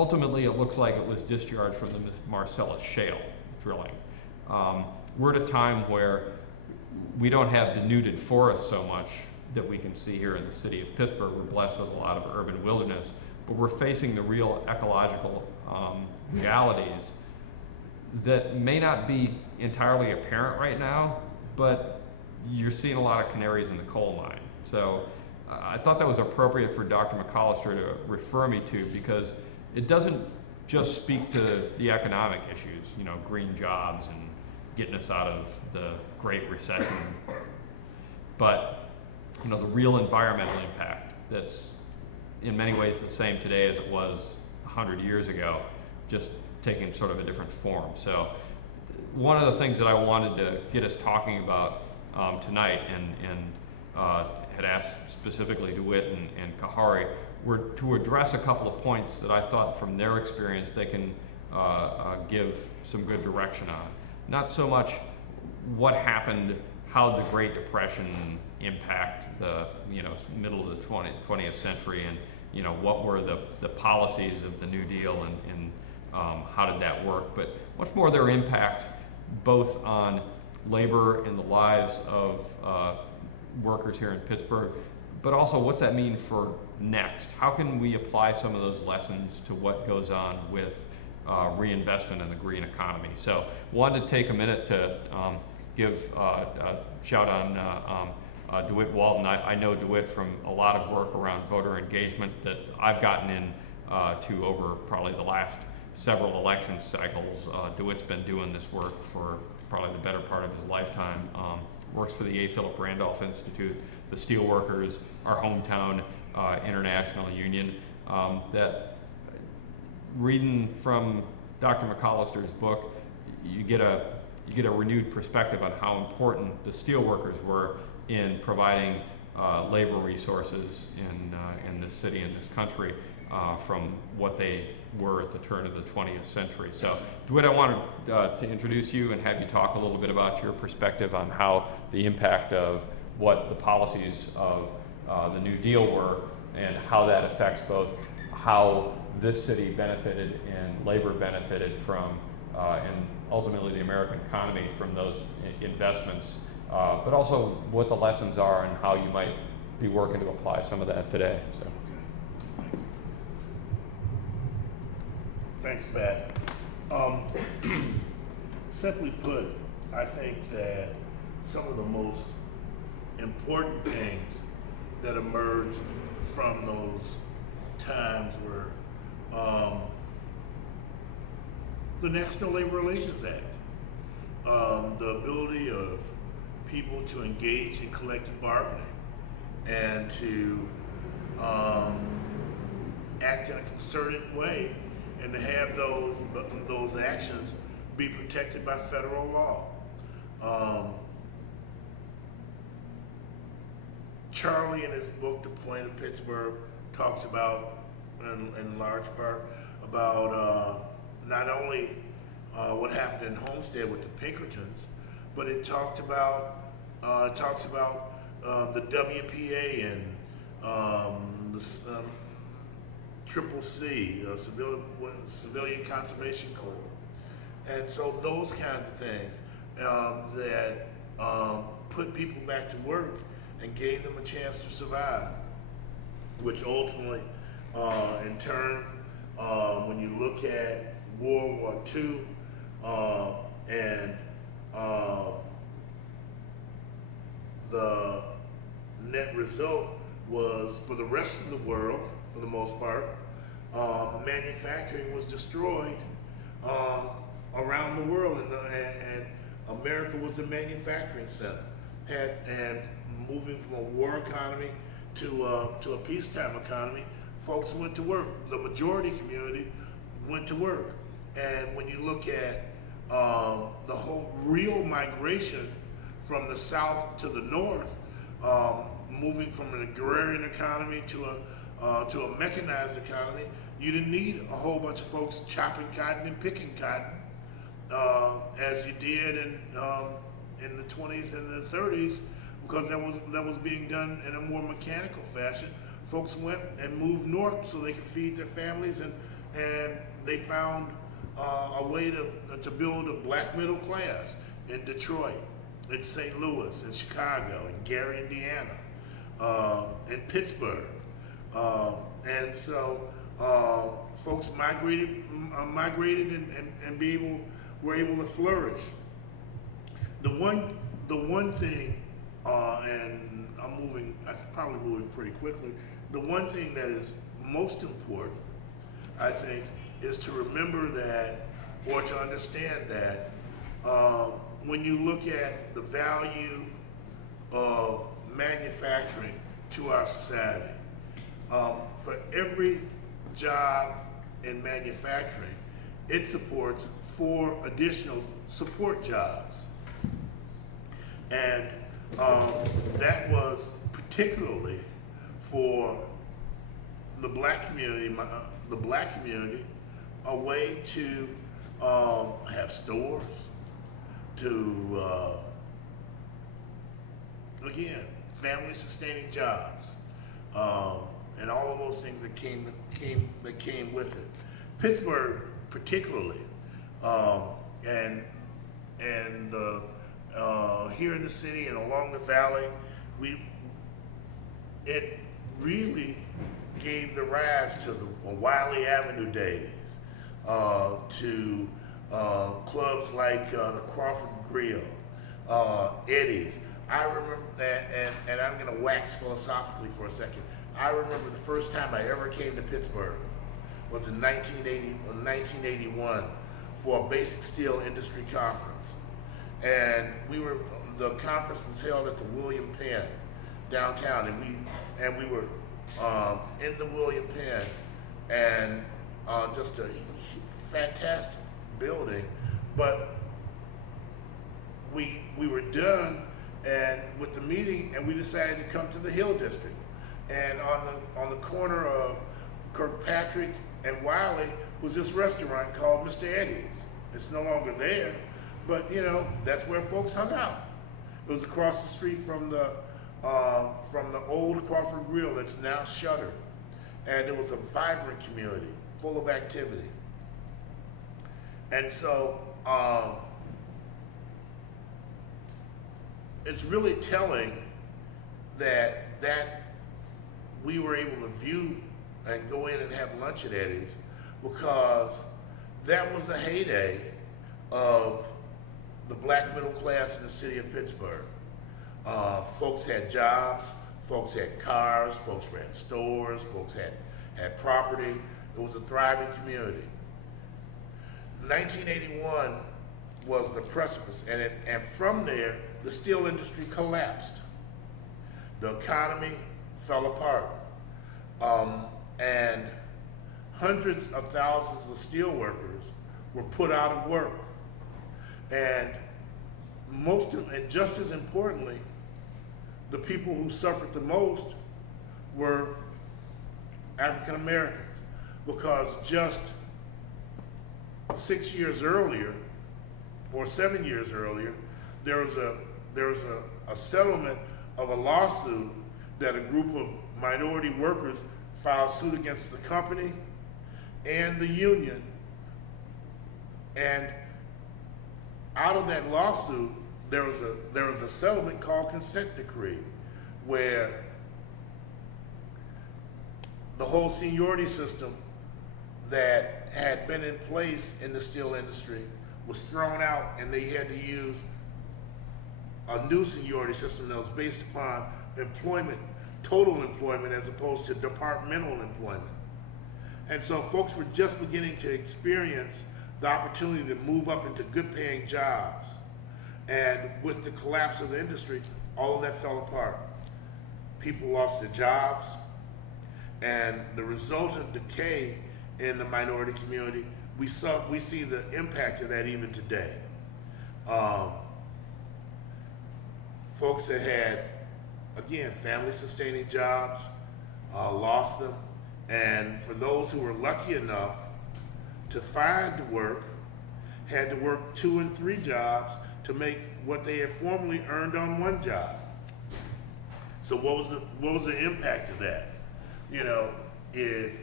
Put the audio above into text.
Ultimately, it looks like it was discharged from the Marcellus Shale drilling. We're at a time where we don't have denuded forests so much that we can see here in the city of Pittsburgh. We're blessed with a lot of urban wilderness, but we're facing the real ecological realities that may not be entirely apparent right now, but you're seeing a lot of canaries in the coal mine. So I thought that was appropriate for Dr. McAllister to refer me to, because it doesn't just speak to the economic issues, you know, green jobs and getting us out of the Great Recession, but you know, the real environmental impact that's in many ways the same today as it was 100 years ago, just taking sort of a different form. So one of the things that I wanted to get us talking about tonight, and had asked specifically DeWitt and Kahari, were to address a couple of points that I thought from their experience they can give some good direction on. Not so much what happened, how the Great Depression impact the middle of the 20th century, and what were the policies of the New Deal, and how did that work, but much more their impact both on labor and the lives of workers here in Pittsburgh, but also what's that mean for next? How can we apply some of those lessons to what goes on with reinvestment in the green economy? So wanted to take a minute to give a shout on DeWitt Walton. I know DeWitt from a lot of work around voter engagement that I've gotten in to over probably the last several election cycles. DeWitt's been doing this work for probably the better part of his lifetime. Works for the A. Philip Randolph Institute, the Steelworkers, our hometown international union. That reading from Dr. McAllister's book, you get a renewed perspective on how important the steelworkers were in providing labor resources in this city and this country from what they were at the turn of the 20th century. So, DeWitt, I wanted to introduce you and have you talk a little bit about your perspective on how the impact of what the policies of the New Deal were, and how that affects both how this city benefited and labor benefited from, and ultimately the American economy from those investments, but also what the lessons are and how you might be working to apply some of that today. So. Thanks, Pat. Simply put, I think that some of the most important things that emerged from those times were the National Labor Relations Act, the ability of people to engage in collective bargaining and to act in a concerted way, and to have those actions be protected by federal law. Charlie, in his book, The Point of Pittsburgh, talks about, in large part, about not only what happened in Homestead with the Pinkertons, but it talks about the WPA and the Triple C, Civilian Conservation Corps. And so those kinds of things that put people back to work and gave them a chance to survive, which ultimately, in turn, when you look at World War II and the net result was, for the rest of the world, for the most part, manufacturing was destroyed around the world, and America was the manufacturing center. And moving from a war economy to a peacetime economy, folks went to work. The majority community went to work. And when you look at the whole real migration from the south to the north, moving from an agrarian economy to a mechanized economy, you didn't need a whole bunch of folks chopping cotton and picking cotton as you did in the 20s and the 30s, because that was being done in a more mechanical fashion. Folks went and moved north so they could feed their families and and they found a way to build a black middle class in Detroit, in St. Louis, in Chicago, in Gary, Indiana, in Pittsburgh. And so folks migrated and were able to flourish. The one thing, and I'm probably moving pretty quickly. The one thing that is most important, I think, is to remember that, or to understand that, when you look at the value of manufacturing to our society, for every job in manufacturing, it supports 4 additional support jobs. And that was particularly for the black community, a way to have stores, to again, family sustaining jobs, and all of those things that came with it. Pittsburgh, particularly, and here in the city and along the valley, it really gave the rise to the Wiley Avenue days, to clubs like the Crawford Grill, Eddie's. I remember that, and I'm going to wax philosophically for a second. I remember the first time I ever came to Pittsburgh was in 1981 for a basic steel industry conference. And the conference was held at the William Penn downtown, and we were in the William Penn, and just a fantastic building. But we were done and with the meeting, and we decided to come to the Hill District. And on the corner of Kirkpatrick and Wiley was this restaurant called Mr. Eddie's. It's no longer there, but that's where folks hung out. It was across the street from the old Crawford Grill that's now shuttered. And it was a vibrant community, full of activity. And so it's really telling that we were able to view and go in and have lunch at Eddie's, because that was the heyday of the black middle class in the city of Pittsburgh. Folks had jobs, folks had cars, folks ran stores, folks had property. It was a thriving community. 1981 was the precipice, and from there, the steel industry collapsed. The economy fell apart, and hundreds of thousands of steel workers were put out of work. And just as importantly, the people who suffered the most were African Americans, because just 6 years earlier, or 7 years earlier, there was a settlement of a lawsuit that a group of minority workers filed suit against the company and the union. And out of that lawsuit, there was a settlement called consent decree, where the whole seniority system that had been in place in the steel industry was thrown out, and they had to use a new seniority system that was based upon employment, total employment, as opposed to departmental employment. And so folks were just beginning to experience the opportunity to move up into good paying jobs. And with the collapse of the industry, all of that fell apart. People lost their jobs, and the resultant decay in the minority community, we see the impact of that even today. Folks that had, again, family sustaining jobs, lost them. And for those who were lucky enough to find work, had to work 2 and 3 jobs to make what they had formerly earned on 1 job. So what was the impact of that? If